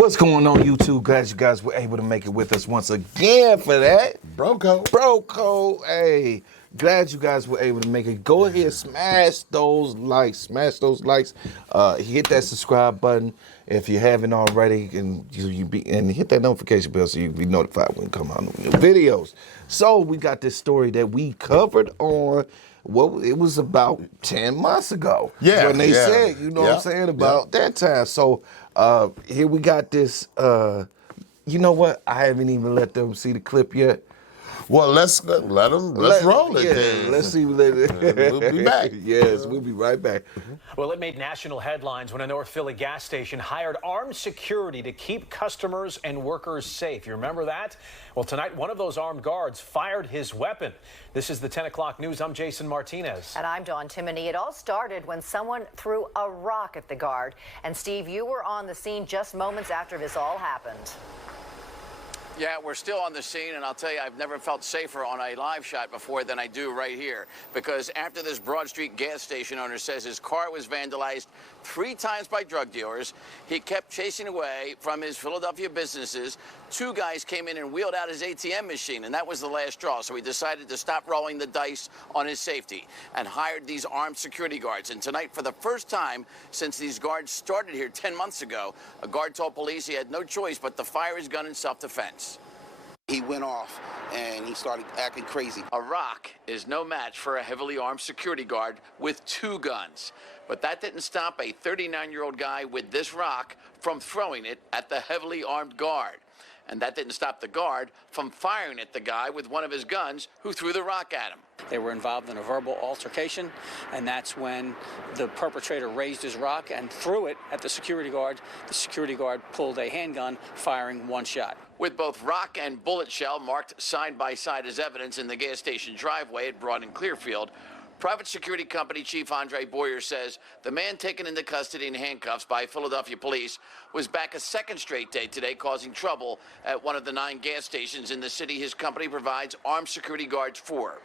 What's going on, YouTube? Glad you guys were able to make it with us once again for that. Bro, hey. Glad you guys were able to make it. Go ahead, smash those likes. Hit that subscribe button if you haven't already, and hit that notification bell so you can be notified when we come out with new videos. So we got this story that we covered on it was about 10 months ago. Yeah. When they said, what I'm saying, about that time. So here we got this, you know what? I haven't even let them see the clip yet. Well, let's roll it. Yeah, then. let's see. We'll be back. Yes, we'll be right back. Well, it made national headlines when a North Philly gas station hired armed security to keep customers and workers safe. You remember that? Well, tonight, one of those armed guards fired his weapon. This is the 10 o'clock news. I'm Jason Martinez. And I'm Dawn Timoney. It all started when someone threw a rock at the guard. And Steve, you were on the scene just moments after this all happened. Yeah, we're still on the scene, and I'll tell you, I've never felt safer on a live shot before than I do right here. Because after this Broad Street gas station owner says his car was vandalized 3 times by drug dealers, he kept chasing away from his Philadelphia businesses. 2 guys came in and wheeled out his ATM machine, and that was the last straw. So he decided to stop rolling the dice on his safety and hired these armed security guards. And tonight, for the first time since these guards started here 10 months ago, a guard told police he had no choice but to fire his gun in self-defense. He went off and he started acting crazy. A rock is no match for a heavily armed security guard with 2 guns. But that didn't stop a 39-year-old guy with this rock from throwing it at the heavily armed guard. And that didn't stop the guard from firing at the guy with one of his guns who threw the rock at him. They were involved in a verbal altercation, and that's when the perpetrator raised his rock and threw it at the security guard. The security guard pulled a handgun, firing 1 shot. With both rock and bullet shell marked side by side as evidence in the gas station driveway at Broad and Clearfield, Private Security Company Chief Andre Boyer says the man taken into custody in handcuffs by Philadelphia police was back a 2nd straight day today, causing trouble at one of the 9 gas stations in the city his company provides armed security guards for,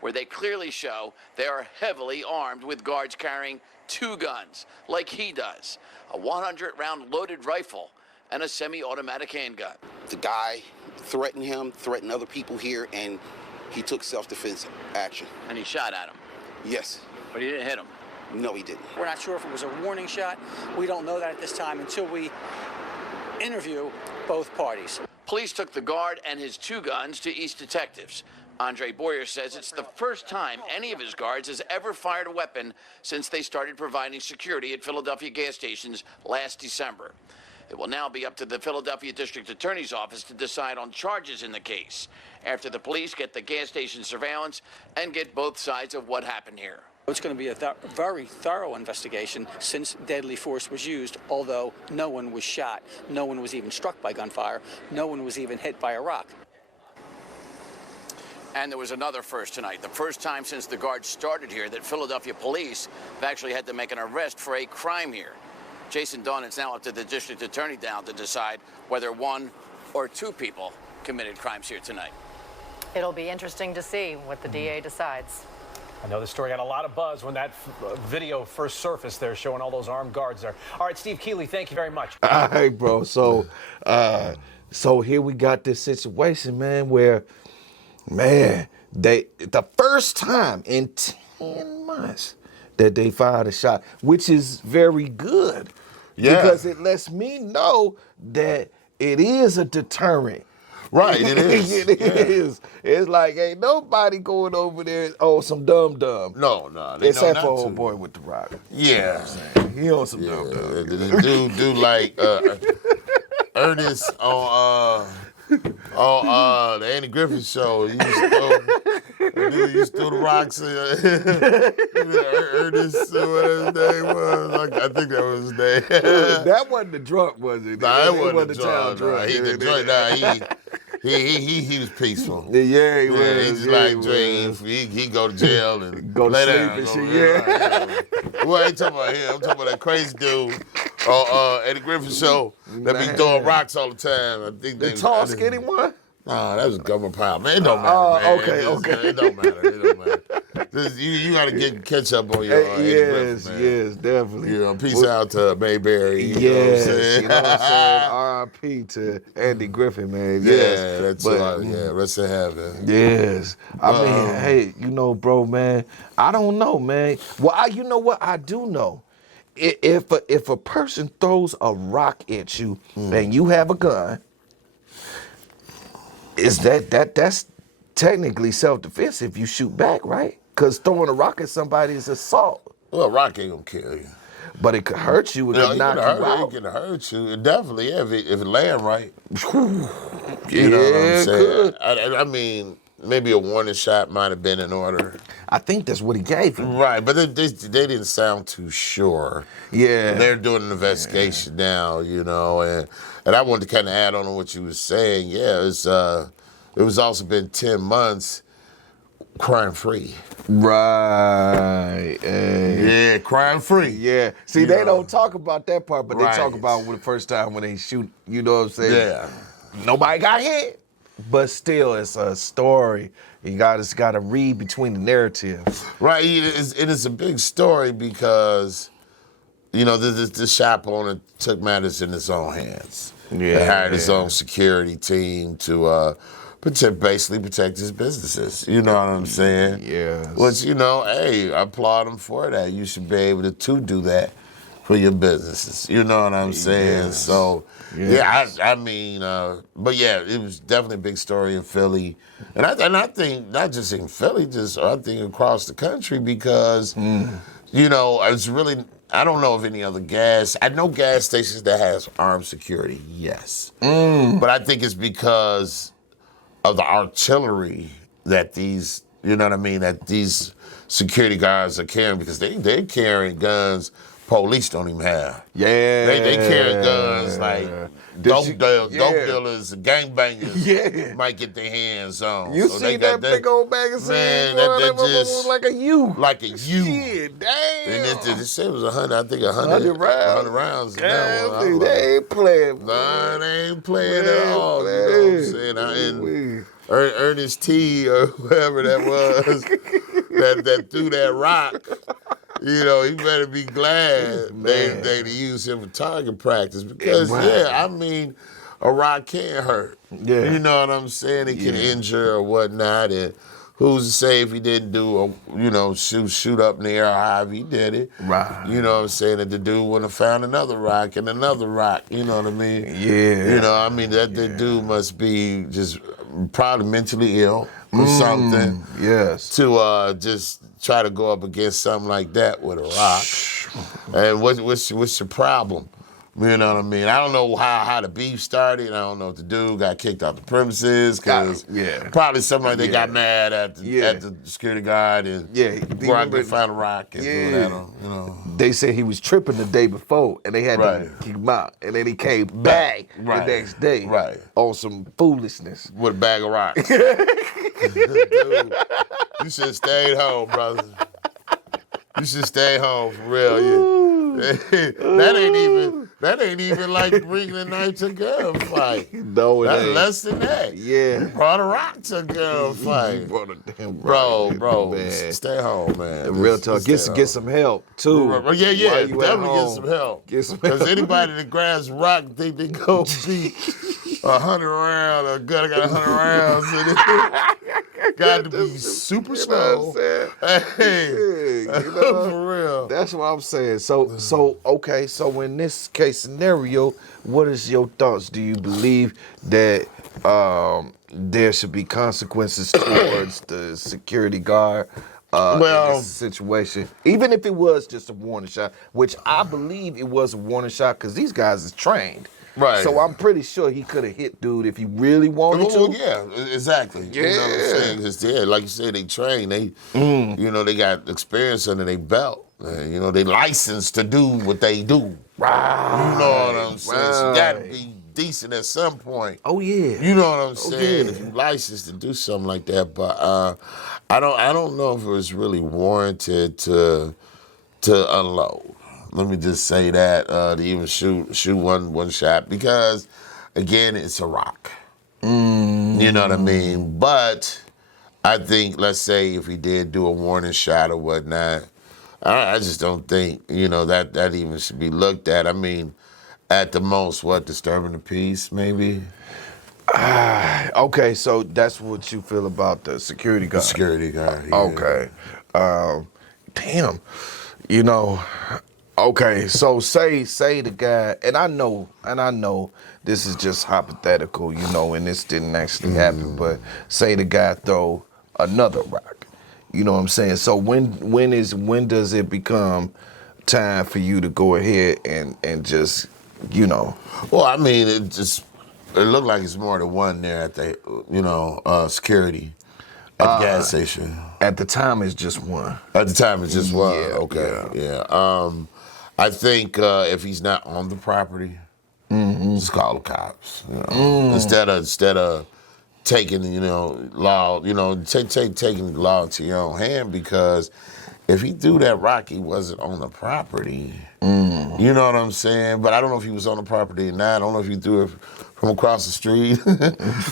where they clearly show they are heavily armed with guards carrying 2 guns, like he does, a 100-round loaded rifle and a semi-automatic handgun. The guy threatened him, threatened other people here, and he took self-defense action. And he shot at him. Yes. But he didn't hit him. No, he didn't. We're not sure if it was a warning shot. We don't know that at this time until we interview both parties. Police took the guard and his 2 guns to East Detectives. Andre Boyer says it's the first time any of his guards has ever fired a weapon since they started providing security at Philadelphia gas stations last December. It will now be up to the Philadelphia District Attorney's Office to decide on charges in the case, after the police get the gas station surveillance and get both sides of what happened here. It's going to be a very thorough investigation since deadly force was used, although no one was shot. No one was even struck by gunfire. No one was even hit by a rock. And there was another first tonight, the first time since the guards started here that Philadelphia police have actually had to make an arrest for a crime here. Jason, Dawn, it's now up to the district attorney now to decide whether 1 or 2 people committed crimes here tonight. It'll be interesting to see what the DA decides. I know the story got a lot of buzz when that video first surfaced there, showing all those armed guards there. All right, Steve Keeley, thank you very much. All right, bro. So here we got this situation, man, where, man, the first time in 10 months that they fired a shot, which is very good. Yeah. Because it lets me know that it is a deterrent. Right, it is. It is. It's like, ain't nobody going over there, some dumb. No. Except for old boy with the rock. Yeah. He on some dumb. The dude like Ernest on the Andy Griffith show. He used to throw the rocks. Ernest, whatever his name was. I think that was his name. That wasn't the drunk, was it? Nah, that wasn't the drunk. He was peaceful. Yeah, he was. He just like Dre. He go to jail and go to lay sleep down. and shit. Yeah. Well, I ain't talking about him. I'm talking about that crazy dude at the Griffin show that be throwing rocks all the time. I think the tall, skinny one. No, that was a government problem. Man, it don't matter, man. Okay. It don't matter. You got to catch up on your Eddie Griffin, man. Yes, definitely. You know, peace out to Mayberry. Yes, you know what I'm saying? you know what I'm saying? R.I.P. to Andy Griffin, man. Yeah, Yes. that's rest in heaven. Yes. I mean, hey, bro, man, I don't know, man. Well, you know what? I do know. If a person throws a rock at you and you have a gun, is that's technically self-defense if you shoot back, right? Because throwing a rock at somebody is assault. Well, a rock ain't gonna kill you. But it could hurt you. It could knock you out. It can hurt you. It definitely, if it land right. You know what I'm saying? Could. I mean, maybe a warning shot might have been in order. I think that's what he gave him. Right, but they didn't sound too sure. Yeah. They're doing an investigation now, and I wanted to kind of add on to what you were saying. Yeah, it was also been 10 months crime-free. Right. Yeah, crime-free. Yeah. See, they don't talk about that part, but they talk Right. about the first time when they shoot, you know what I'm saying? Yeah. Nobody got hit. But still, it's a story. You just got to read between the narratives. Right, it is a big story because, this shop owner took matters in his own hands. Yeah. He hired his own security team to basically protect his businesses. You know what I'm saying? Yes. Which, hey, I applaud him for that. You should be able to do that for your businesses. You know what I'm saying? Yes. So, Yes. I mean, but yeah, it was definitely a big story in Philly. And I think not just in Philly, I think across the country because, it's really, I don't know of any other I know gas stations that has armed security, yes. But I think it's because of the artillery that these, that these security guards are carrying because they're carrying guns police don't even have. Yeah. They carry guns like dope dealers, gangbangers might get their hands on. You So see they that got big old magazine? Man, boy, that was like a U. like a U. Shit, damn. And they said it was 100, I think 100 rounds. 100 rounds. in that Damn, one. I was dude, like, they ain't playing. Nah, they ain't playing at all. You know what I'm saying? And Ernest T or whoever that was that threw that rock. He better be glad they use him for target practice because, a rock can hurt. Yeah. You know what I'm saying? It can injure or whatnot. And who's to say if he didn't do shoot up in the air or however he did it. Right. You know what I'm saying? That the dude would have found another rock and another rock. You know what I mean? Yeah. That dude must be just probably mentally ill or something. Yes. To just try to go up against something like that with a rock. And what's your problem? You know what I mean? I don't know how the beef started. I don't know if the dude got kicked out the premises because probably somebody they got mad at the security guard and found a rock and threw it at him. They said he was tripping the day before and they had to kick him out. And then he came back the next day on some foolishness. With a bag of rocks. Dude, you should have stayed home, brother. You should stay home for real. That ain't even like bringing a knife to a gunfight. No, it That's ain't. less than that. Yeah. You brought a rock to a gunfight. Brought a damn rock, Bro, man. stay home, man. Real talk. Get some help too. Yeah, While you at definitely home. get some help. Get some Because help. anybody that grabs a rock think they go beat 100 rounds, a gun got 100 rounds in it. Got to be super slow. Hey, for real. That's what I'm saying. Okay, so in this case scenario, what is your thoughts? Do you believe that there should be consequences towards the security guard in this situation? Even if it was just a warning shot, which I believe it was a warning shot because these guys is trained. Right. So I'm pretty sure he could have hit dude if he really wanted to. Yeah, exactly. Yeah. You know what I'm saying? 'Cause, like you said, they train. They, they got experience under their belt. They licensed to do what they do. Right. You know what I'm saying? So you got to be decent at some point. Oh yeah. You know what I'm saying? Yeah. If you licensed to do something like that, but I don't know if it was really warranted to unload. Let me just say that to even shoot one shot because, again, it's a rock. You know what I mean? But I think, let's say, if he did do a warning shot or whatnot, I just don't think, that even should be looked at. I mean, at the most, disturbing the peace, maybe? Okay, so that's what you feel about the security guard. The security guard, yeah. Okay. Damn. Okay, so say the guy, and I know this is just hypothetical, and this didn't actually happen, but say the guy throw another rock. You know what I'm saying? So when does it become time for you to go ahead and just, Well, I mean, it looked like it's more than one there at the, security at the gas station. At the time, it's just one. At the time, it's just one. Yeah, Okay, yeah. I think if he's not on the property, just call the cops. Instead of taking, law, taking the law into your own hand, because if he threw that rock, he wasn't on the property. You know what I'm saying? But I don't know if he was on the property or not. I don't know if he threw it from across the street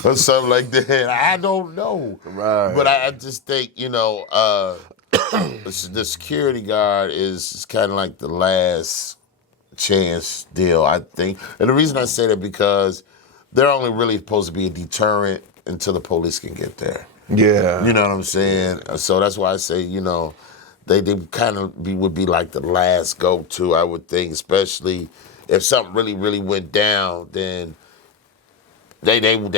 or something like that. I don't know. Right. But I just think, the security guard is kind of like the last chance deal, I think. And the reason I say that because they're only really supposed to be a deterrent until the police can get there. Yeah. You know what I'm saying? So that's why I say, they kind of would be like the last go-to, I would think, especially if something really, really went down, then they would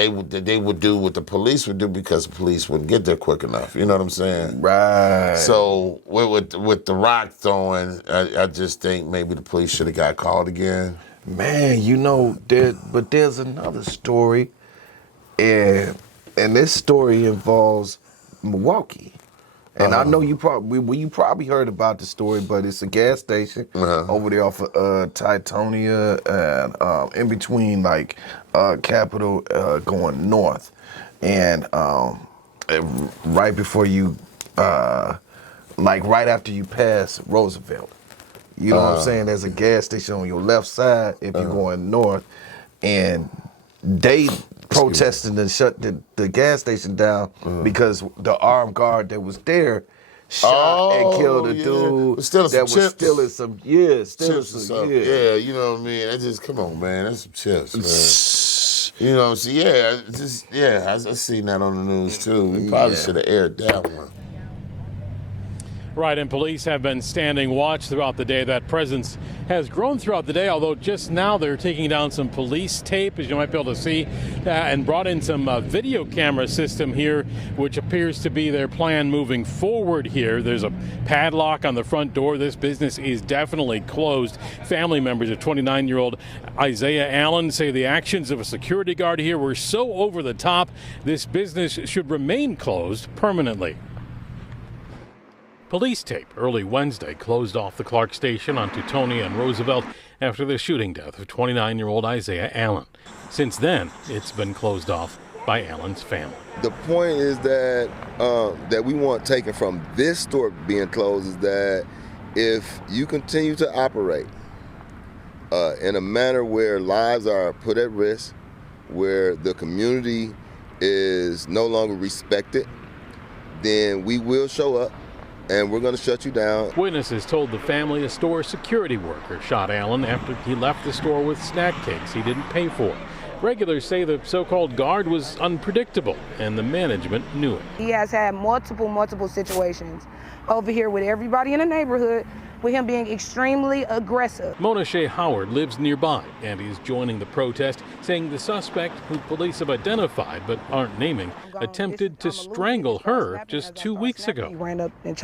do what the police would do, because the police wouldn't get there quick enough. You know what I'm saying? Right. So with the rock throwing, I just think maybe the police should have got called again. Man, but there's another story, and this story involves Milwaukee. And I know you probably heard about the story, but it's a gas station over there off of Titonia and in between Capitol going north, and right before you, right after you pass Roosevelt. You know what I'm saying? There's a gas station on your left side if you're going north, and they protesting and shut the gas station down because the armed guard that was there shot and killed a dude was stealing some chips. Yeah, you know what I mean? That's just, come on, man, that's some chips, man. You know what I'm saying? I seen that on the news too. We probably should have aired that one. Right, and police have been standing watch throughout the day. That presence has grown throughout the day, although just now they're taking down some police tape, as you might be able to see, and brought in some video camera system here, which appears to be their plan moving forward here. There's a padlock on the front door. This business is definitely closed. Family members of 29-year-old Isaiah Allen say the actions of a security guard here were so over the top, this business should remain closed permanently. Police tape early Wednesday closed off the Clark station on Teutonia and Roosevelt after the shooting death of 29-year-old Isaiah Allen. Since then, it's been closed off by Allen's family. The point is that we want taken from this store being closed is that if you continue to operate in a manner where lives are put at risk, where the community is no longer respected, then we will show up and we're going to shut you down. Witnesses told the family a store security worker shot Allen after he left the store with snack cakes he didn't pay for. Regulars say the so-called guard was unpredictable and the management knew it. He has had multiple situations over here with everybody in the neighborhood, with him being extremely aggressive. Mona Shea Howard lives nearby and is joining the protest, saying the suspect, who police have identified but aren't naming, attempted to strangle her just 2 weeks ago. He ran up and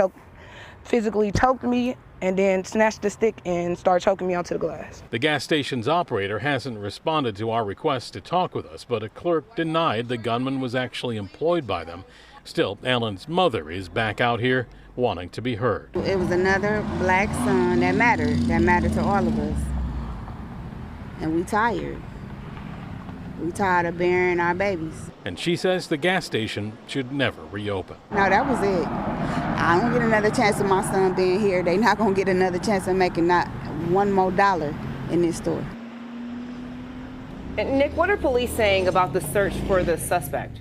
physically choked me, and then snatched the stick and started choking me onto the glass. The gas station's operator hasn't responded to our request to talk with us, but a clerk denied the gunman was actually employed by them. Still, Allen's mother is back out here wanting to be heard. It was another black son that mattered to all of us. And we tired. We tired of burying our babies. And she says the gas station should never reopen. No, that was it. I don't get another chance of my son being here. They're not going to get another chance of making not one more dollar in this store. And Nick, what are police saying about the search for the suspect?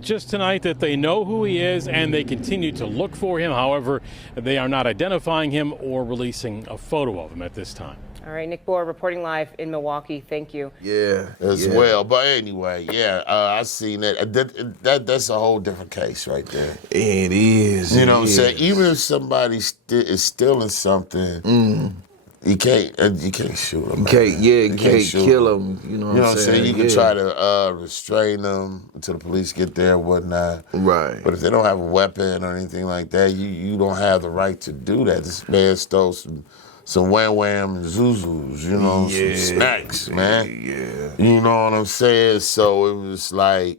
Just tonight that they know who he is and they continue to look for him. However, they are not identifying him or releasing a photo of him at this time. All right, Nick Boer reporting live in Milwaukee. Thank you. Yeah, as well. But anyway, I seen that. That's a whole different case right there. It is. You know what I'm saying? Even if somebody is stealing something, you can't shoot them. You can't kill them. You know what I'm saying? You can try to restrain them until the police get there and whatnot. Right. But if they don't have a weapon or anything like that, you don't have the right to do that. This man stole some wham and zuzus, you know, some snacks, man. Yeah. You know what I'm saying? So it was like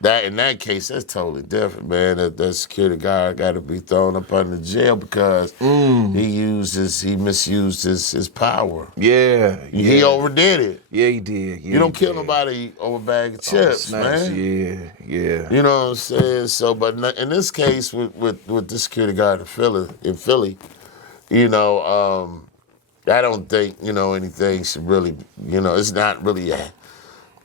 that. In that case, that's totally different, man. That security guard got to be thrown up under jail because he misused his power. Yeah. He overdid it. Yeah, he did. Yeah, you don't kill nobody over a bag of chips, man. Yeah. You know what I'm saying? So, but in this case, with this security guard in Philly, you know, I don't think, anything should really, it's not really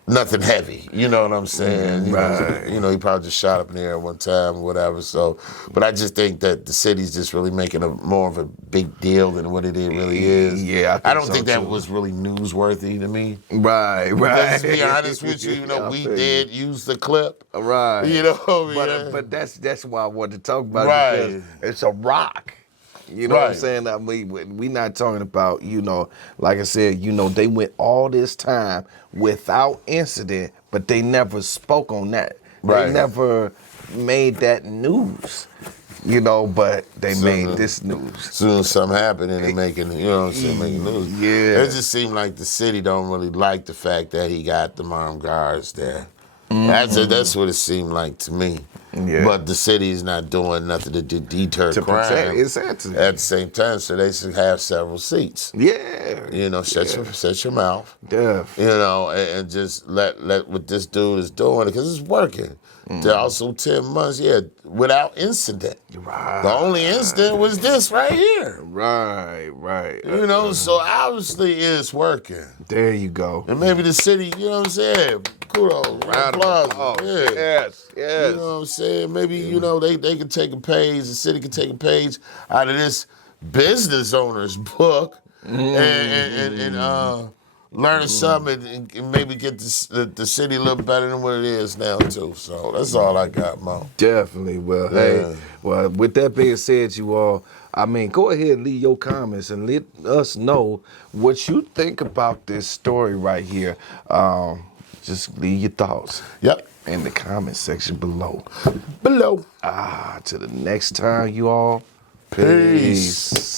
nothing heavy. You know what I'm saying? Right. He probably just shot up in the air one time or whatever. So, but I just think that the city's just really making more of a big deal than what it really is. Yeah, I don't think that was really newsworthy to me. Right. Let's be honest with you. We did use the clip. Right. But that's why I wanted to talk about it, because it's a rock. You know what I'm saying? I mean, we not talking about, like I said, they went all this time without incident, but they never spoke on that. They never made that news, but they made this news. As soon as something happened and they making, making news. Yeah. It just seemed like the city don't really like the fact that he got the armed guards there. That's what it seemed like to me. Yeah. But the city is not doing nothing to deter crime. At the same time, so they should have several seats. Yeah. Shut your mouth. Yeah. And just let what this dude is doing, because it's working. They're also 10 months, without incident. Right. The only incident was this right here. Right. So obviously it's working. There you go. And maybe the city, you know what I'm saying? Kudos, round of applause. Yes. You know what I'm saying? Maybe, they could take a page, the city could take a page out of this business owner's book and learn something and maybe get the city a little better than what it is now, too. So that's all I got, Mo. Definitely. Well, with that being said, you all, go ahead and leave your comments and let us know what you think about this story right here. Just leave your thoughts. Yep. In the comment section below. Till the next time, you all. Peace.